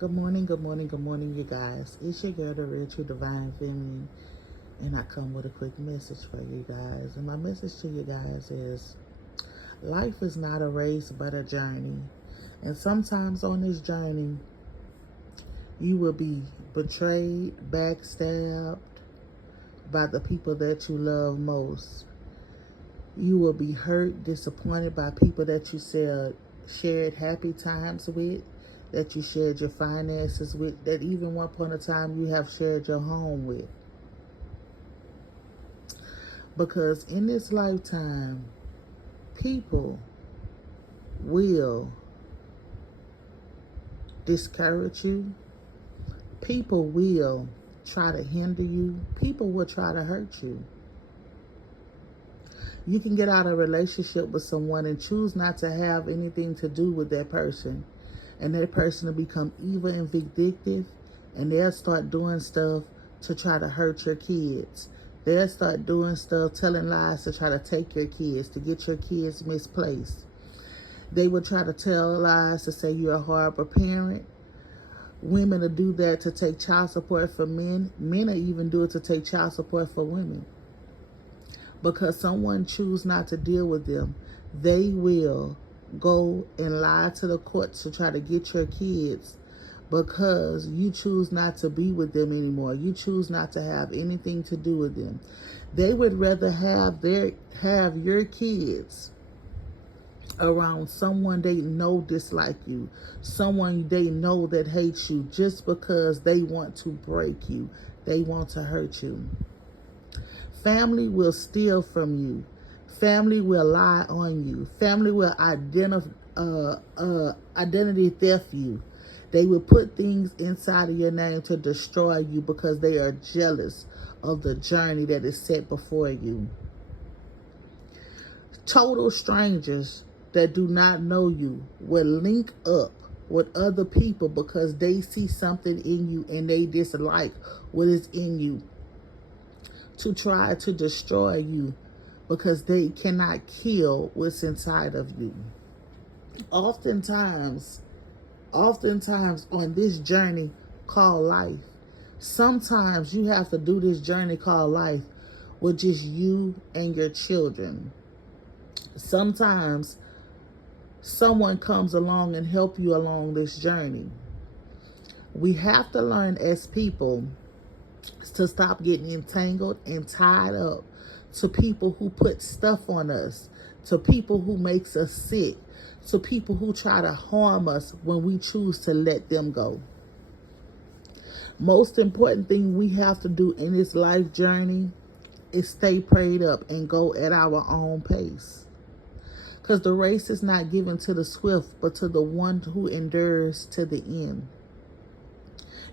Good morning, you guys. It's your girl, the real true divine feminine, and I come with a quick message for you guys. And my message to you guys is life is not a race but a journey. And sometimes on this journey, you will be betrayed, backstabbed by the people that you love most. You will be hurt, disappointed by people that you shared happy times with, that you shared your finances with, that even one point of time you have shared your home with. Because in this lifetime, people will discourage you. People will try to hinder you. People will try to hurt you. You can get out of a relationship with someone and choose not to have anything to do with that person. And that person will become evil and vindictive, and they'll start doing stuff to try to hurt your kids. They'll start doing stuff, telling lies to try to take your kids, to get your kids misplaced. They will try to tell lies to say you're a horrible parent. Women will do that to take child support for men. Men will even do it to take child support for women. Because someone choose not to deal with them, they will go and lie to the courts to try to get your kids because you choose not to be with them anymore. You choose not to have anything to do with them. They would rather have your kids around someone they know dislike you, someone they know that hates you, just because they want to break you. They want to hurt you. Family will steal from you. Family will lie on you. Family will identity theft you. They will put things inside of your name to destroy you because they are jealous of the journey that is set before you. Total strangers that do not know you will link up with other people because they see something in you and they dislike what is in you, to try to destroy you because they cannot kill what's inside of you. Oftentimes on this journey called life, sometimes you have to do this journey called life with just you and your children. Sometimes someone comes along and help you along this journey. We have to learn as people to stop getting entangled and tied up to people who put stuff on us, to people who makes us sick, to people who try to harm us when we choose to let them go. Most important thing we have to do in this life journey is stay prayed up and go at our own pace. Because the race is not given to the swift, but to the one who endures to the end.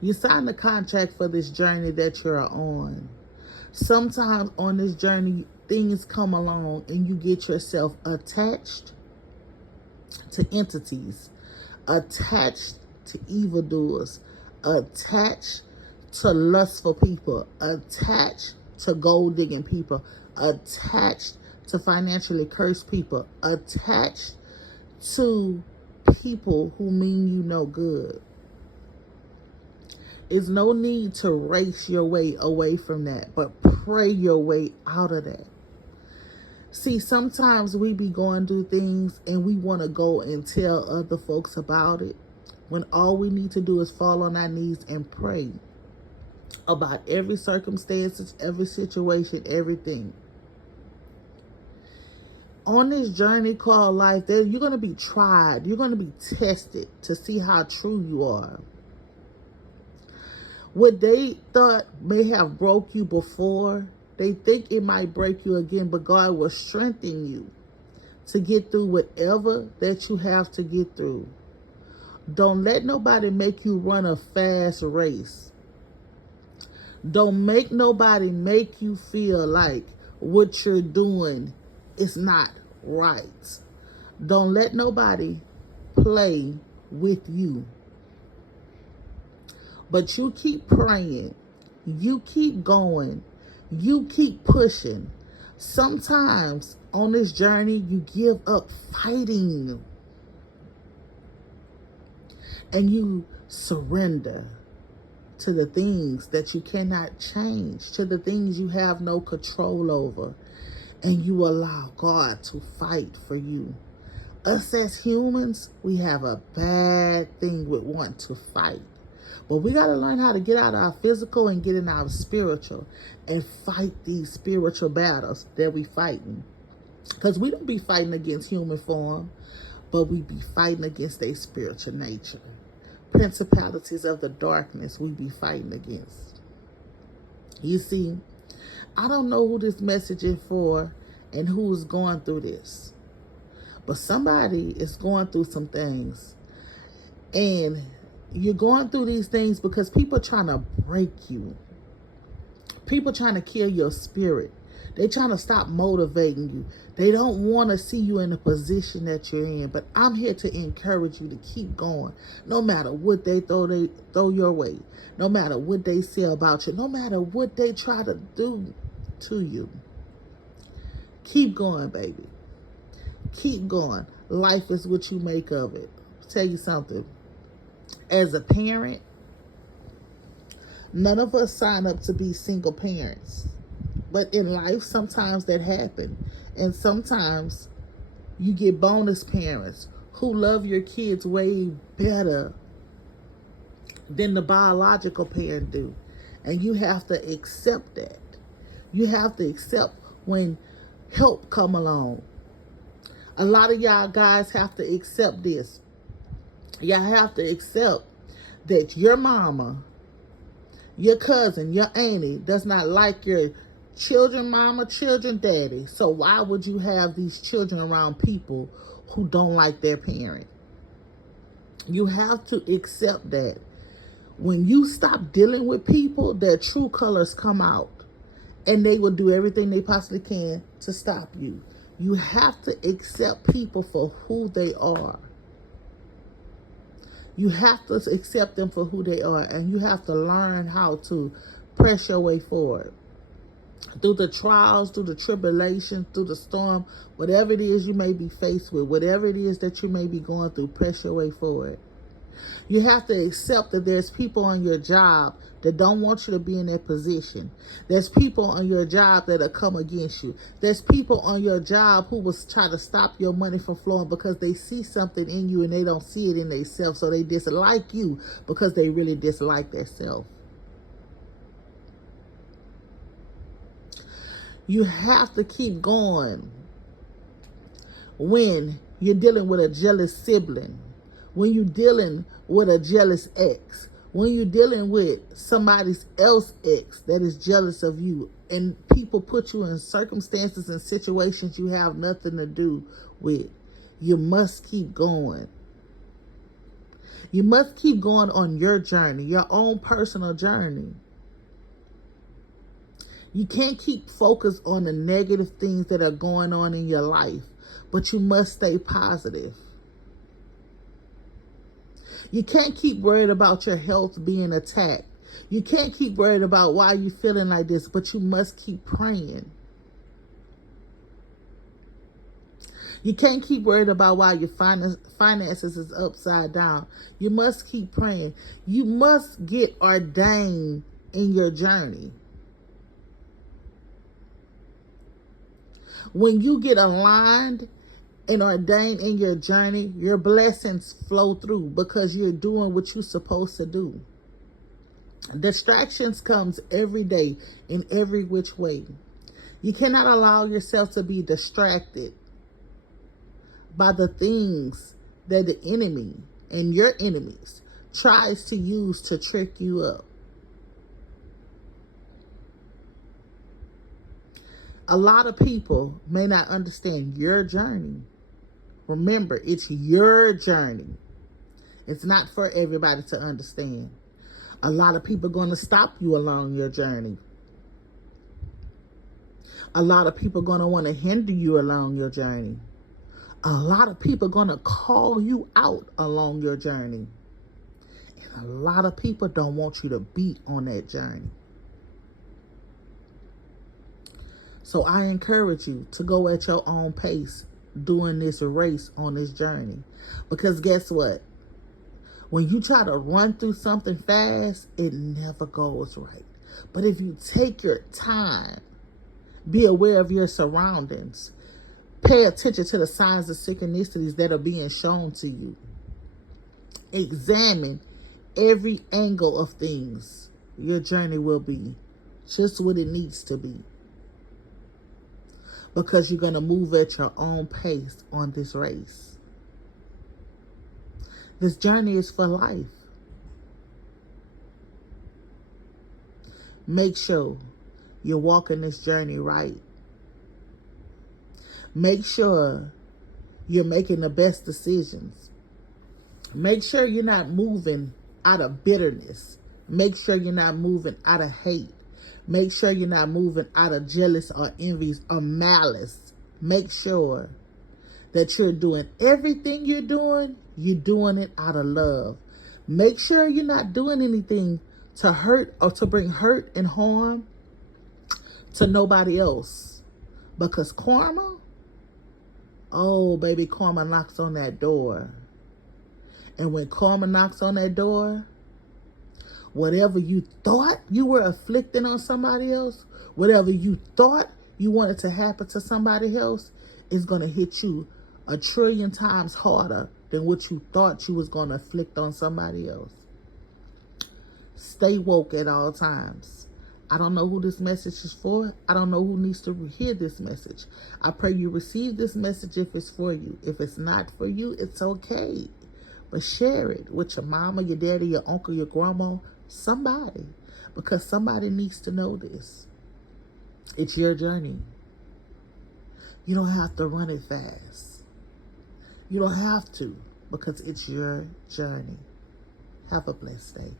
You sign the contract for this journey that you're on. Sometimes on this journey, things come along and you get yourself attached to entities, attached to evildoers, attached to lustful people, attached to gold digging people, attached to financially cursed people, attached to people who mean you no good. There's no need to race your way away from that, but pray your way out of that. See, sometimes we be going through things and we want to go and tell other folks about it, when all we need to do is fall on our knees and pray about every circumstance, every situation, everything. On this journey called life, you're going to be tried. You're going to be tested to see how true you are. What they thought may have broke you before, they think it might break you again, but God will strengthen you to get through whatever that you have to get through. Don't let nobody make you run a fast race. Don't make nobody make you feel like what you're doing is not right. Don't let nobody play with you. But you keep praying. You keep going. You keep pushing. Sometimes on this journey, you give up fighting. and you surrender to the things that you cannot change, to the things you have no control over, and you allow God to fight for you. Us as humans, we have a bad thing with wanting to fight. But we got to learn how to get out of our physical and get in our spiritual and fight these spiritual battles that we fighting. Because we don't be fighting against human form, but we be fighting against their spiritual nature. Principalities of the darkness we be fighting against. You see, I don't know who this message is for and who's going through this. But somebody is going through some things. And you're going through these things because people are trying to break you. People trying to kill your spirit. They're trying to stop motivating you. They don't want to see you in the position that you're in. But I'm here to encourage you to keep going. No matter what they throw your way. No matter what they say about you. No matter what they try to do to you. Keep going, baby. Keep going. Life is what you make of it. I'll tell you something. As a parent, none of us sign up to be single parents. But in life, sometimes that happens. And sometimes you get bonus parents who love your kids way better than the biological parent do. And you have to accept that. You have to accept when help come along. A lot of y'all guys have to accept this. Y'all have to accept that your mama, your cousin, your auntie does not like your children mama, children daddy. So why would you have these children around people who don't like their parent? You have to accept that. When you stop dealing with people, their true colors come out. And they will do everything they possibly can to stop you. You have to accept people for who they are. You have to accept them for who they are. And you have to learn how to press your way forward. Through the trials, through the tribulations, through the storm, whatever it is you may be faced with, whatever it is that you may be going through, press your way forward. You have to accept that there's people on your job that don't want you to be in that position. There's people on your job that will come against you. There's people on your job who will try to stop your money from flowing because they see something in you and they don't see it in themselves. So they dislike you because they really dislike themselves. You have to keep going when you're dealing with a jealous sibling, when you're dealing with a jealous ex, when you're dealing with somebody else's ex that is jealous of you, and people put you in circumstances and situations you have nothing to do with. You must keep going. You must keep going on your journey, your own personal journey. You can't keep focused on the negative things that are going on in your life, but you must stay positive. You can't keep worried about your health being attacked. You can't keep worried about why you're feeling like this, but you must keep praying. You can't keep worried about why your finances is upside down. You must keep praying. You must get ordained in your journey. When you get aligned and ordained in your journey, your blessings flow through because you're doing what you're supposed to do. Distractions comes every day in every which way. You cannot allow yourself to be distracted by the things that the enemy and your enemies tries to use to trick you up. A lot of people may not understand your journey. Remember, it's your journey. It's not for everybody to understand. A lot of people are going to stop you along your journey. A lot of people are going to want to hinder you along your journey. A lot of people are going to call you out along your journey. And a lot of people don't want you to be on that journey. So I encourage you to go at your own pace doing this race on this journey. Because guess what? When you try to run through something fast, it never goes right. But if you take your time, be aware of your surroundings, pay attention to the signs of synchronicities that are being shown to you, examine every angle of things, your journey will be just what it needs to be. Because you're going to move at your own pace on this race. This journey is for life. Make sure you're walking this journey right. Make sure you're making the best decisions. Make sure you're not moving out of bitterness. Make sure you're not moving out of hate. Make sure you're not moving out of jealous or envies or malice. Make sure that you're doing everything you're doing it out of love. Make sure you're not doing anything to hurt or to bring hurt and harm to nobody else. Because karma, oh baby, karma knocks on that door. And when karma knocks on that door, whatever you thought you were afflicting on somebody else, whatever you thought you wanted to happen to somebody else, is going to hit you 1,000,000,000 times harder than what you thought you was going to afflict on somebody else. Stay woke at all times. I don't know who this message is for. I don't know who needs to hear this message. I pray you receive this message if it's for you. If it's not for you, it's okay. But share it with your mama, your daddy, your uncle, your grandma, somebody. Because somebody needs to know this. It's your journey. You don't have to run it fast. You don't have to, because it's your journey. Have a blessed day.